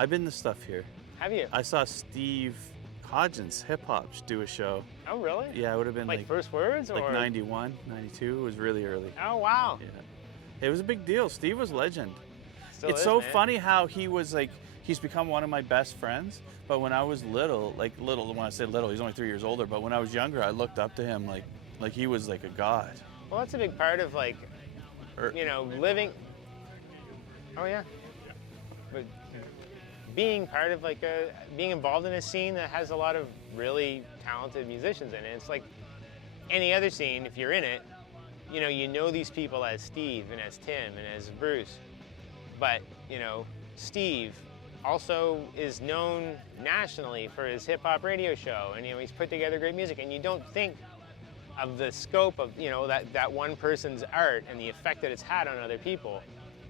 I've been to stuff here. Have you? I saw Steve Hodgins, hip hop, do a show. Oh, really? Yeah, it would have been Like First Words, like or 91, 92. It was really early. Oh, wow. Yeah, it was a big deal. Steve was legend. Still It's is, so man. funny how he was like, he's become one of my best friends. But when I was little, when I say little, he's only 3 years older. But when I was younger, I looked up to him like he was like a god. Well, that's a big part of like, living. Oh yeah. But being part of like being involved in a scene that has a lot of really talented musicians in it. It's like any other scene. If you're in it, you know these people as Steve and as Tim and as Bruce. But Steve also is known nationally for his hip hop radio show, and he's put together great music. And you don't think of the scope of that one person's art and the effect that it's had on other people,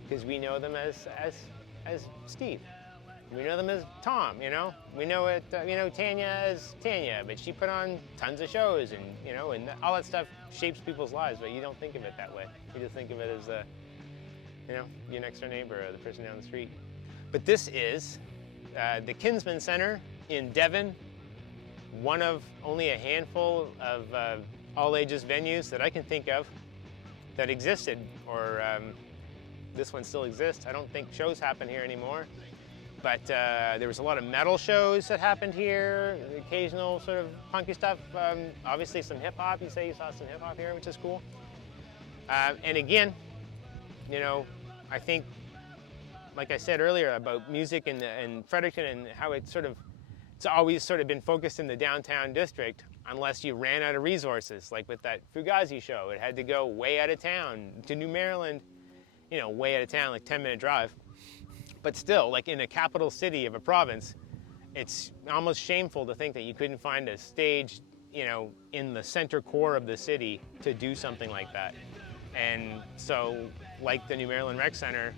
because we know them as Steve. We know them as Tom. We know it. Tanya as Tanya, but she put on tons of shows, and and all that stuff shapes people's lives. But you don't think of it that way. You just think of it as your next door neighbor or the person down the street. But this is the Kinsmen Centre in Devon, one of only a handful of all ages venues that I can think of that existed, or this one still exists. I don't think shows happen here anymore, but there was a lot of metal shows that happened here, occasional sort of punky stuff, obviously some hip hop. You say you saw some hip hop here, which is cool. And again, I think, like I said earlier about music in Fredericton and how it's always sort of been focused in the downtown district, unless you ran out of resources. Like with that Fugazi show, it had to go way out of town to New Maryland, way out of town, like 10-minute drive. But still, like in a capital city of a province, it's almost shameful to think that you couldn't find a stage, in the center core of the city to do something like that. And so, like the New Maryland Rec Center,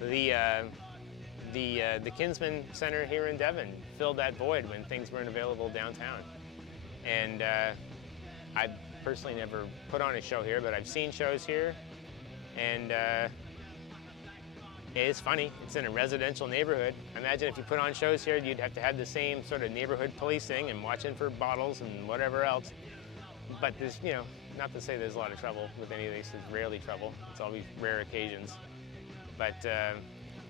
the Kinsmen Centre here in Devon filled that void when things weren't available downtown. And I personally never put on a show here, but I've seen shows here, and it is funny. It's in a residential neighborhood. Imagine if you put on shows here, you'd have to have the same sort of neighborhood policing and watching for bottles and whatever else. But there's, not to say there's a lot of trouble with any of these. There's rarely trouble. It's always rare occasions. But do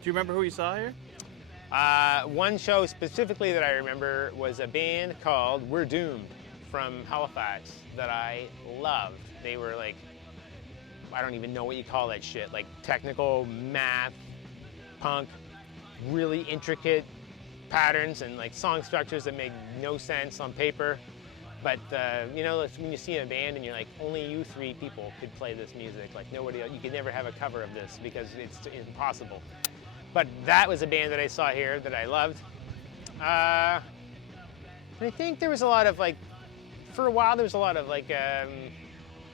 you remember who you saw here? one show specifically that I remember was a band called We're Doomed from Halifax that I loved. They were like, I don't even know what you call that shit, like technical math, punk, really intricate patterns and like song structures that make no sense on paper. But when you see a band and you're like, only you three people could play this music, like nobody else, you could never have a cover of this because it's impossible. But that was a band that I saw here that I loved. And I think there was a lot of like, for a while there was a lot of like,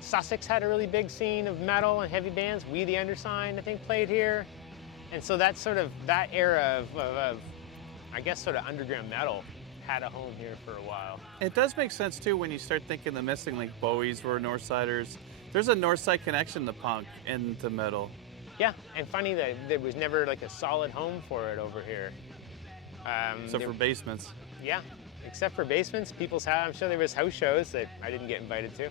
Sussex had a really big scene of metal and heavy bands. We the Undersigned, I think, played here. And so that's sort of, that era of I guess, sort of underground metal had a home here for a while. It does make sense too when you start thinking the missing link. Bowies were Northsiders. There's a Northside connection to punk and to metal. Yeah, and funny that there was never like a solid home for it over here. Except for basements. Yeah, except for basements. People's house. I'm sure there was house shows that I didn't get invited to.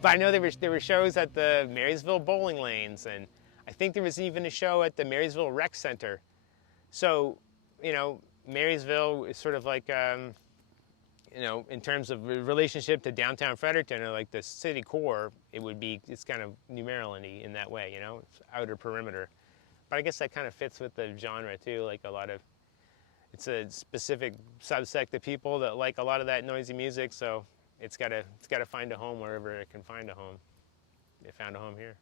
But I know there were shows at the Marysville bowling lanes, and I think there was even a show at the Marysville Rec Center. So, Marysville is sort of like, in terms of relationship to downtown Fredericton or like the city core, it's kind of New Maryland-y in that way, it's outer perimeter. But I guess that kind of fits with the genre too, like it's a specific subsect of people that like a lot of that noisy music, so it's got to find a home wherever it can find a home. It found a home here.